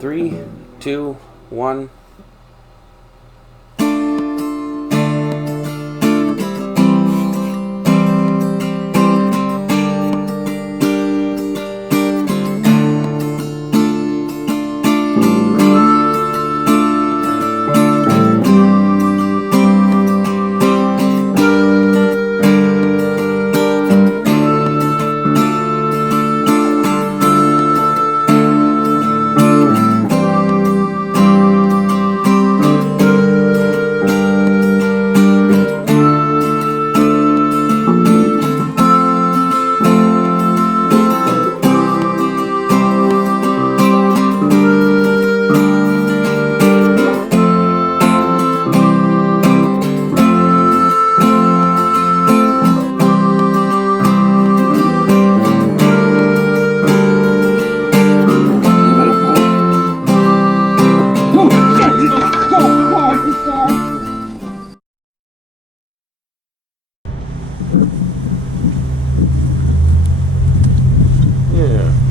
3, 2, 1.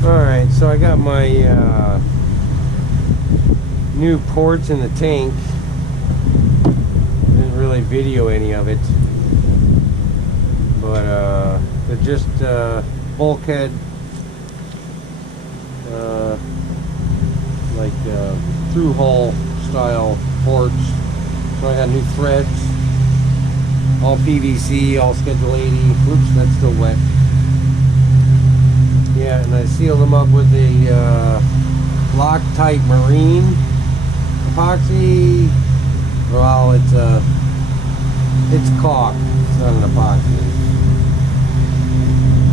Alright, so I got my new ports in the tank. Didn't really video any of it, but they're just bulkhead, like through hole style ports. So I got new threads, all PVC, all Schedule 80. Oops, that's still wet. Yeah, and I sealed them up with a Loctite marine epoxy. Well, it's caulk. It's not an epoxy,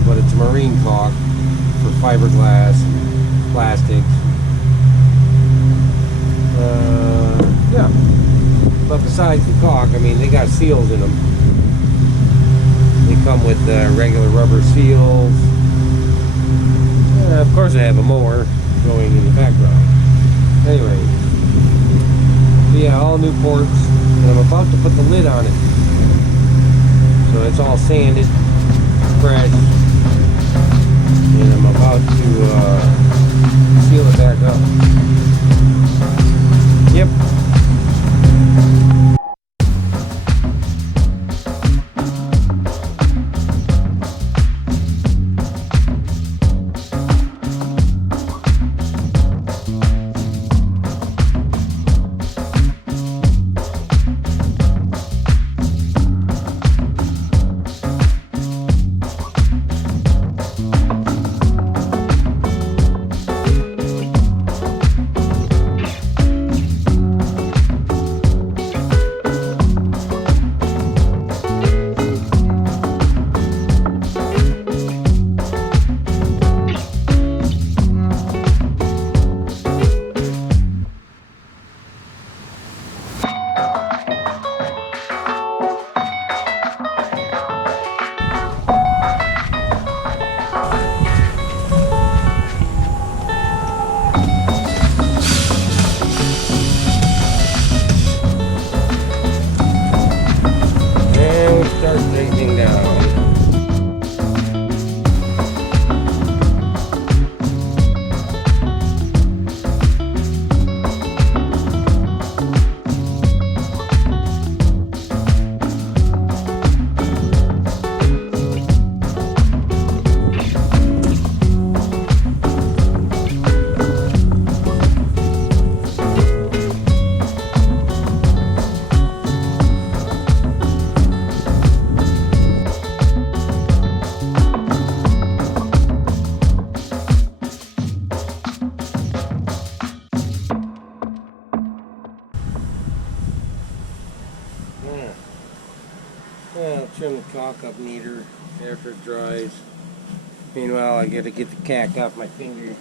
but it's a marine caulk for fiberglass, plastics. Yeah, but besides the caulk, I mean, they got seals in them. They come with regular rubber seals. Of course I have a mower going in the background. Anyway, yeah, all new ports, and I'm about to put the lid on it. So it's all sanded, scratched, and I'm about to seal it back up. Yep. I'll trim the caulk up neater after it dries. Meanwhile, I gotta get the cack off my finger.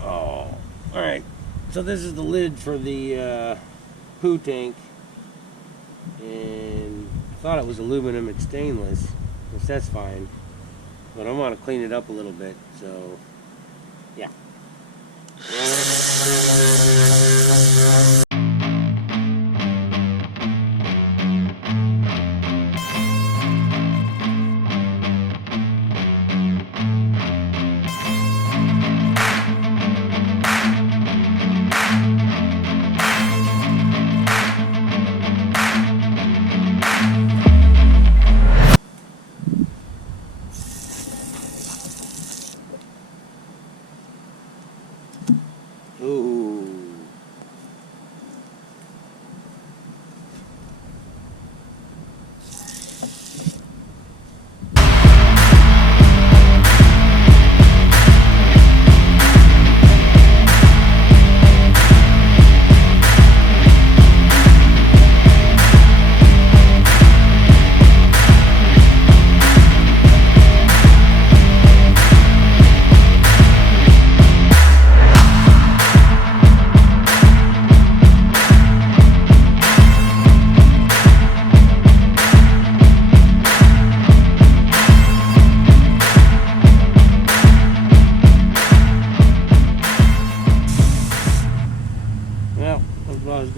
Oh, alright. So this is the lid for the poo tank. And I thought it was aluminum, it's stainless. Which that's fine. But I want to clean it up a little bit, so yeah.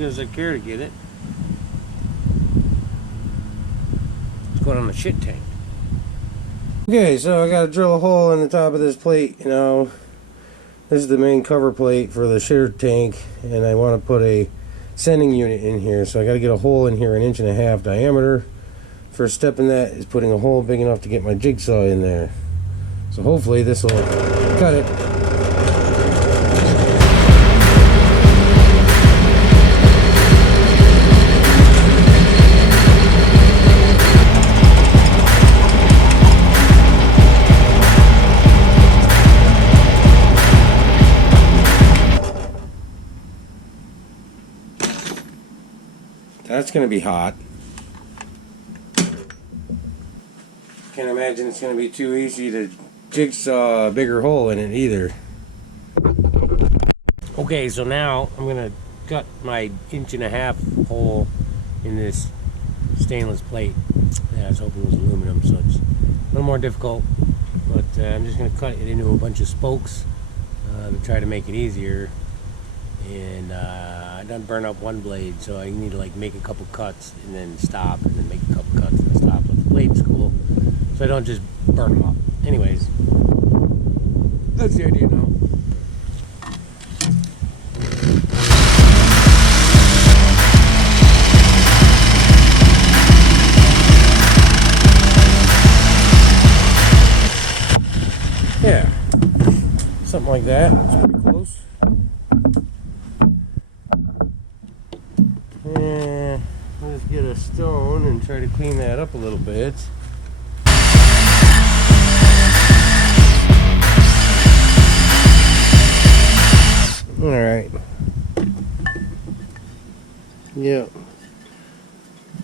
looking as I care to get it. Let's go down the shit tank. Okay, so I got to drill a hole in the top of this plate. You know, this is the main cover plate for the shitter tank, and I want to put a sending unit in here. So I got to get a hole in here 1.5 inches diameter. First step in that is putting a hole big enough to get my jigsaw in there. So hopefully this will cut it. That's going to be hot. Can't imagine it's going to be too easy to jigsaw a bigger hole in it either. Okay, so now I'm going to cut my 1.5 inch hole in this stainless plate. Yeah, I was hoping it was aluminum, so it's a little more difficult. But I'm just going to cut it into a bunch of spokes to try to make it easier. And I done burn up one blade, so I need to like make a couple cuts and then stop, and then make a couple cuts and then stop with the blade school, so I don't just burn them up. Anyways, that's the idea now. Yeah, something like that. It's pretty close. And let's get a stone and try to clean that up a little bit. Alright. Yeah.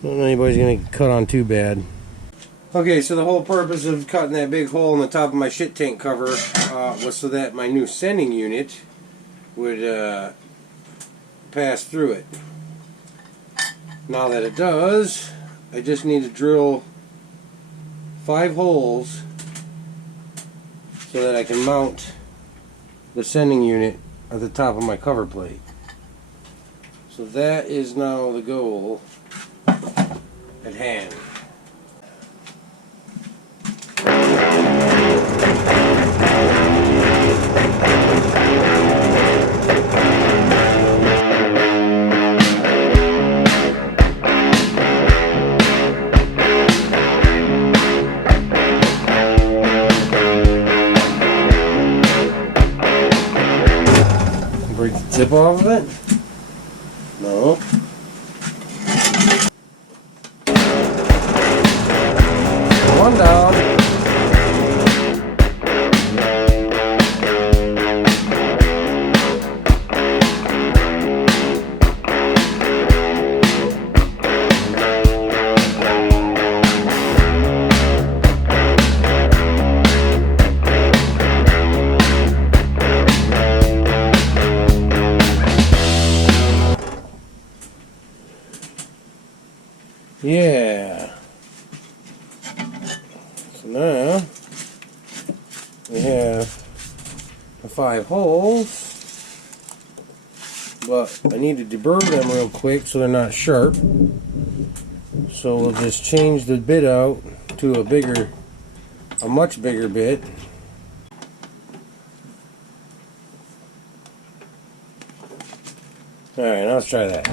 Don't know anybody's gonna get cut on too bad. Okay, so the whole purpose of cutting that big hole in the top of my shit tank cover was so that my new sending unit would pass through it. Now that it does, I just need to drill 5 holes so that I can mount the sending unit at the top of my cover plate. So that is now the goal at hand. Break the tip off of it? No. One down. Yeah. So now we have the 5 holes, but I need to deburr them real quick so they're not sharp. So we'll just change the bit out to a much bigger bit. Alright, now let's try that.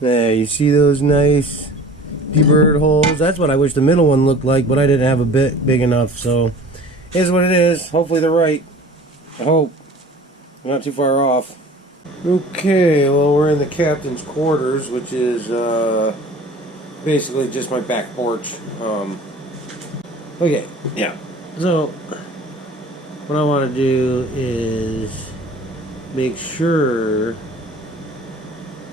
There, you see those nice deburred holes? That's what I wish the middle one looked like, but I didn't have a bit big enough, so it is what it is. Hopefully they're right. I hope. I'm not too far off. Okay, well, we're in the captain's quarters, which is basically just my back porch. Okay, yeah. So what I want to do is make sure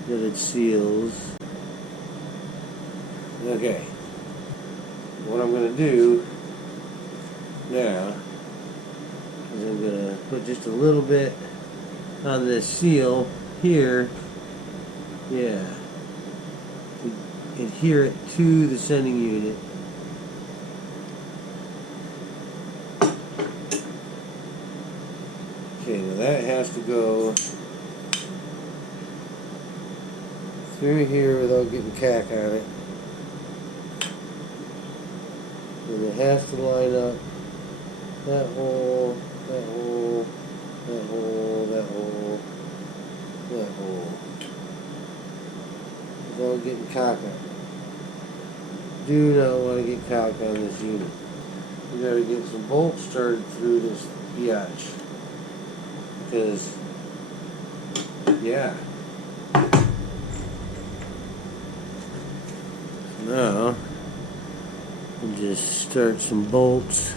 that it seals. Okay. What I'm going to do now is I'm going to put just a little bit on this seal here. Yeah. Adhere it to the sending unit. Okay, now that has to go through here without getting cack on it. And it has to line up that hole, that hole, that hole, that hole, that hole. Without getting cock on it. Do not want to get cock on this unit. We got to get some bolts started through this biatch. Because, yeah. Now, we'll just start some bolts.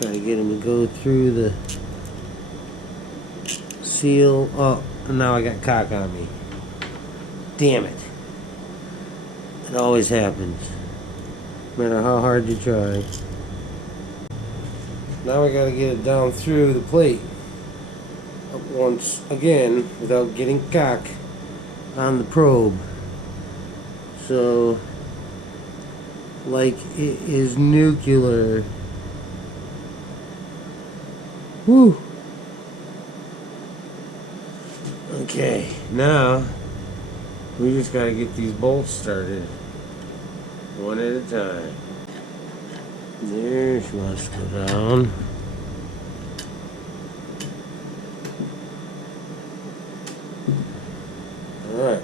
Try to get them to go through the seal. Oh, now I got cock on me. Damn it. It always happens. No matter how hard you try. Now we gotta get it down through the plate. Once again, without getting cock on the probe. So, like it is nuclear. Woo! Okay, now we just gotta get these bolts started one at a time. There, she wants to go down. Alright.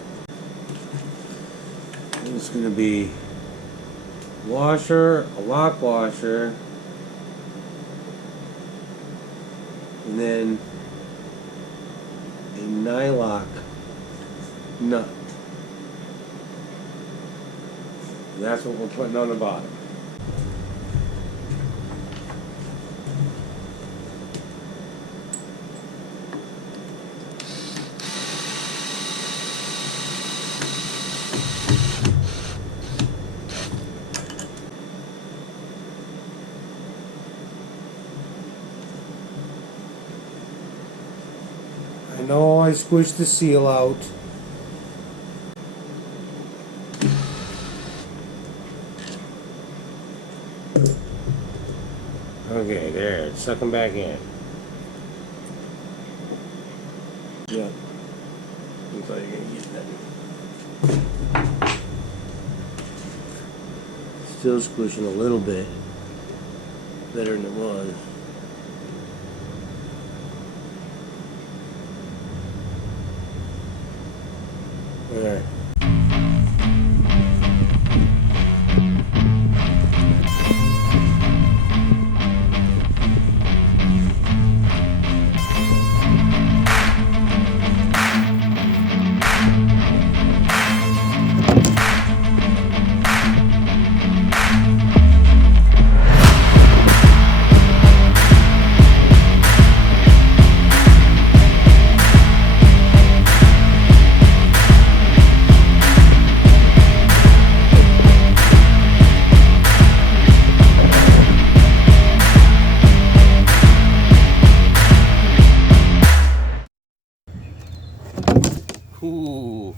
It's gonna be washer, a lock washer, and then a nylock nut. That's what we're putting on the bottom. I know I squished the seal out. Okay, there, it's sucking back in. Yeah. Looks like you're gonna get that. Still squishing a little bit. Better than it was. Alright. Ooh.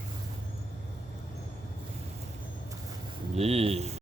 Yeah.